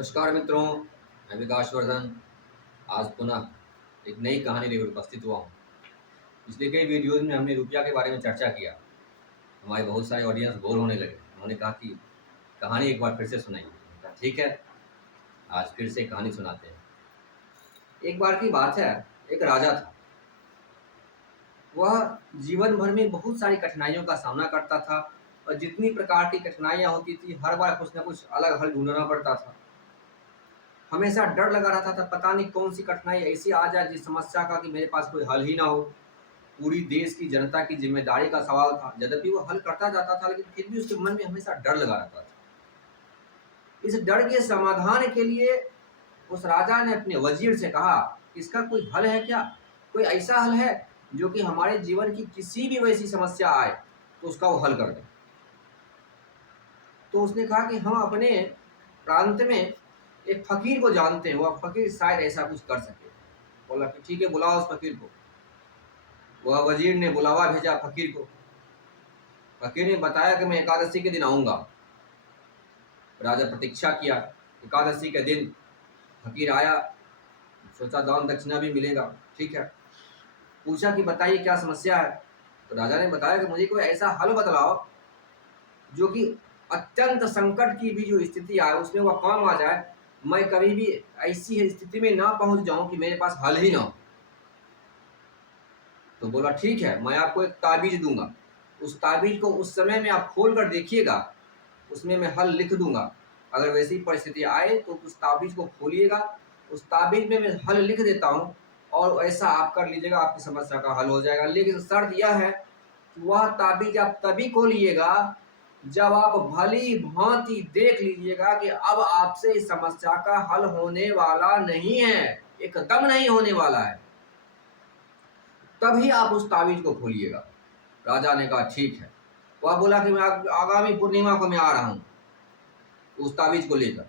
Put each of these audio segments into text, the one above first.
नमस्कार मित्रों, मैं विकास वर्धन आज पुनः एक नई कहानी लेकर उपस्थित हुआ हूँ। पिछले कई वीडियोज़ में हमने रुपया के बारे में चर्चा किया। हमारे बहुत सारे ऑडियंस बोर होने लगे। उन्होंने कहा कि कहानी एक बार फिर से सुनाइए। मैंने कहा ठीक है, आज फिर से कहानी सुनाते हैं। एक बार की बात है, एक राजा था। वह जीवन भर में बहुत सारी कठिनाइयों का सामना करता था और जितनी प्रकार की कठिनाइयाँ होती थी हर बार कुछ ना कुछ अलग हल ढूंढना पड़ता था। हमेशा डर लगा रहता था, पता नहीं कौन सी कठिनाई ऐसी आ जाए जिस समस्या का कि मेरे पास कोई हल ही ना हो। पूरी देश की जनता की जिम्मेदारी का सवाल था। यद्यपि वो हल करता जाता था लेकिन फिर भी उसके मन में हमेशा डर लगा रहता था। इस डर के समाधान के लिए उस राजा ने अपने वजीर से कहा, इसका कोई हल है क्या? कोई ऐसा हल है जो कि हमारे जीवन की किसी भी वैसी समस्या आए तो उसका वो हल कर दे। तो उसने कहा कि हम अपने प्रांत में एक फकीर को जानते हैं, वह फकीर शायद ऐसा कुछ कर सके। बोला कि ठीक है, बुलाओ उस फकीर को। वह वजीर ने बुलावा भेजा फकीर को। फकीर ने बताया कि मैं एकादशी के दिन आऊँगा। राजा प्रतीक्षा किया। एकादशी के दिन फकीर आया। सोचा दान दक्षिणा भी मिलेगा, ठीक है। पूछा कि बताइए क्या समस्या है। तो राजा ने बताया कि मुझे कोई ऐसा हल बतलाओ जो कि अत्यंत संकट की भी जो स्थिति आए उसमें वह काम आ जाए। मैं कभी भी ऐसी स्थिति में ना पहुंच जाऊं कि मेरे पास हल ही ना हो। तो बोला ठीक है, मैं आपको एक ताबीज दूंगा। उस ताबीज को उस समय में आप खोल कर देखिएगा, उसमें मैं हल लिख दूंगा। अगर वैसी परिस्थिति आए तो उस ताबीज को खोलिएगा, उस ताबीज में मैं हल लिख देता हूँ और ऐसा आप कर लीजिएगा, आपकी समस्या का हल हो जाएगा। लेकिन शर्त यह है कि वह ताबीज आप तभी खोलिएगा जब आप भली भांति देख लीजिएगा कि अब आपसे इस समस्या का हल होने वाला नहीं है, एकदम नहीं होने वाला है, तभी आप उस ताबीज को खोलिएगा। राजा ने कहा ठीक है। वह बोला कि मैं आगामी पूर्णिमा को मैं आ रहा हूँ उस ताबीज को लेकर।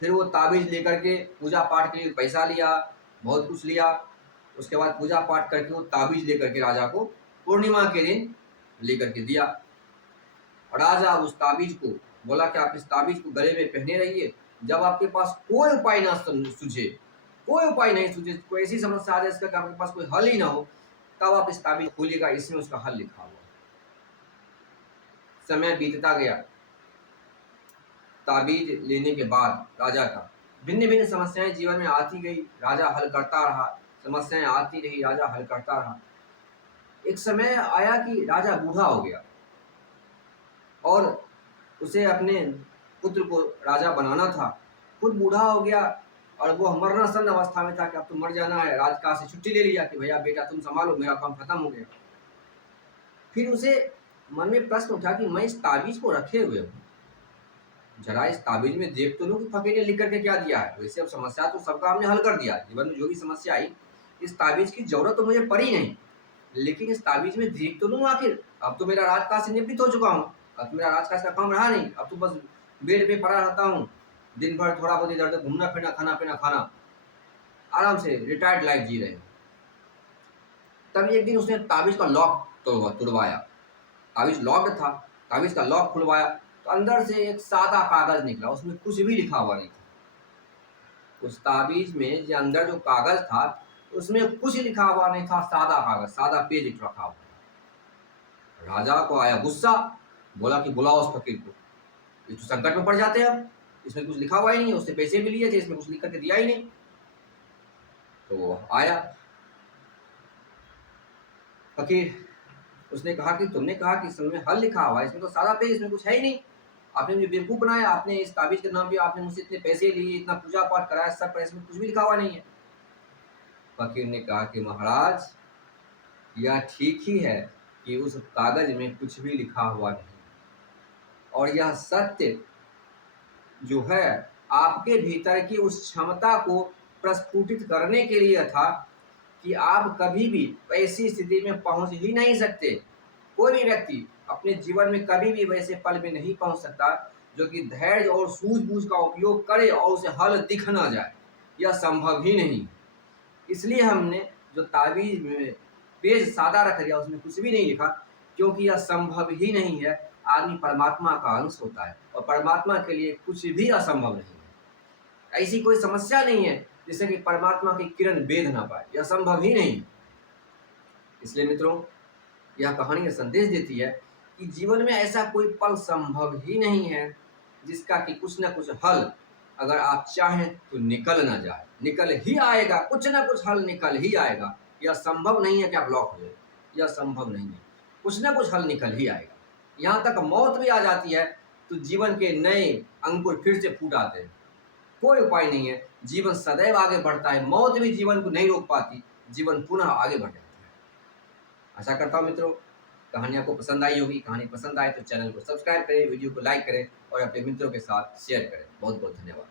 फिर वो ताबीज लेकर के पूजा पाठ के लिए पैसा लिया, बहुत कुछ लिया। उसके बाद पूजा पाठ करके वो ताबीज लेकर के राजा को पूर्णिमा के दिन लेकर के दिया। राजा उस ताबीज को बोला कि आप इस ताबीज को गले में पहने रहिए। जब आपके पास कोई उपाय ना सूझे, कोई उपाय नहीं सूझे, कोई ऐसी समस्या आ जाए इसका कि आपके पास कोई हल ही ना हो, तब आप इस ताबीज खोलिएगा, इसमें उसका हल लिखा हुआ। समय बीतता गया। ताबीज लेने के बाद राजा का भिन्न भिन्न समस्याएं जीवन में आती गई। राजा हल करता रहा, समस्याएं आती रही, राजा हल करता रहा। एक समय आया कि राजा बूढ़ा हो गया और उसे अपने पुत्र को राजा बनाना था। खुद बूढ़ा हो गया और वो मरणासन अवस्था में था कि अब तो मर जाना है। राजकाज से छुट्टी ले लिया कि भैया बेटा तुम संभालो, मेरा काम खत्म हो गया। फिर उसे मन में प्रश्न उठा कि मैं इस ताबीज को रखे हुए हूँ, जरा इस ताबीज में देख तो लूं कि फकीर ने लिख करके क्या दिया है। वैसे अब समस्या तो सबका हमने हल कर दिया, जीवन में जो भी समस्या आई इस ताबीज की जरूरत तो मुझे पड़ी नहीं, लेकिन इस ताबीज में देख तो लूं आखिर। अब तो मेरा राजकाज से निवृत्त हो चुका हूँ, अब तो मेरा राजकाज का काम रहा नहीं। अब तो बस बेड पे पड़ा रहता हूँ, दिन भर थोड़ा बहुत इधर उधर घूमना फिरना, खाना पीना खाना, आराम से रिटायर्ड लाइफ जी रहे हैं। तब एक दिन उसने ताबीज का लॉक तुड़वाया। ताबीज लॉक्ड था, ताबीज का लॉक खुलवाया तो अंदर से एक सादा कागज निकला, उसमें कुछ भी लिखा हुआ नहीं था। उस ताबीज में जो अंदर जो कागज था उसमें कुछ लिखा हुआ नहीं था, सादा कागज, सादा पेज रखा हुआ। राजा को आया गुस्सा, बोला कि बुलाओ उस फकीर को, ये तो संकट में पड़ जाते हैं, अब इसमें कुछ लिखा हुआ ही नहीं, उससे पैसे भी लिए थे, इसमें कुछ लिख करके दिया ही नहीं। तो वो आया फकीर, उसने कहा कि तुमने कहा कि इसमें हल लिखा हुआ है, इसमें तो सादा पेज, इसमें कुछ है ही नहीं। आपने मुझे बेवकूफ़ बनाया, आपने इस ताबीज के नाम पे आपने मुझसे इतने पैसे लिए, इतना पूजा पाठ कराया, सब पर इसमें कुछ भी लिखा हुआ नहीं है। फकीर ने कहा कि महाराज यह ठीक ही है कि उस कागज में कुछ भी लिखा हुआ नहीं, और यह सत्य जो है आपके भीतर की उस क्षमता को प्रस्फुटित करने के लिए था कि आप कभी भी ऐसी स्थिति में पहुंच ही नहीं सकते। कोई भी व्यक्ति अपने जीवन में कभी भी वैसे पल में नहीं पहुंच सकता जो कि धैर्य और सूझबूझ का उपयोग करे और उसे हल दिख ना जाए, यह संभव ही नहीं। इसलिए हमने जो ताबीज में पेज सादा रख दिया, उसमें कुछ भी नहीं लिखा, क्योंकि यह संभव ही नहीं है। आदमी परमात्मा का अंश होता है और परमात्मा के लिए कुछ भी असंभव नहीं है। ऐसी कोई समस्या नहीं है जिससे कि परमात्मा की किरण भेद ना पाए, यह संभव ही नहीं। इसलिए मित्रों, यह कहानी यह संदेश देती है कि जीवन में ऐसा कोई पल संभव ही नहीं है जिसका कि कुछ ना कुछ हल अगर आप चाहें तो निकल ना जाए। निकल ही आएगा, कुछ ना कुछ हल निकल ही आएगा। यह संभव नहीं है कि आप ब्लॉक हो जाए, यह संभव नहीं है। कुछ ना कुछ हल निकल ही आएगा। यहाँ तक मौत भी आ जाती है तो जीवन के नए अंकुर फिर से फूट आते हैं। कोई उपाय नहीं है, जीवन सदैव आगे बढ़ता है। मौत भी जीवन को नहीं रोक पाती, जीवन पुनः आगे बढ़ जाता है। आशा करता हूँ मित्रों, कहानी आपको पसंद आई होगी। कहानी पसंद आए तो चैनल को सब्सक्राइब करें, वीडियो को लाइक करें और अपने मित्रों के साथ शेयर करें। बहुत बहुत धन्यवाद।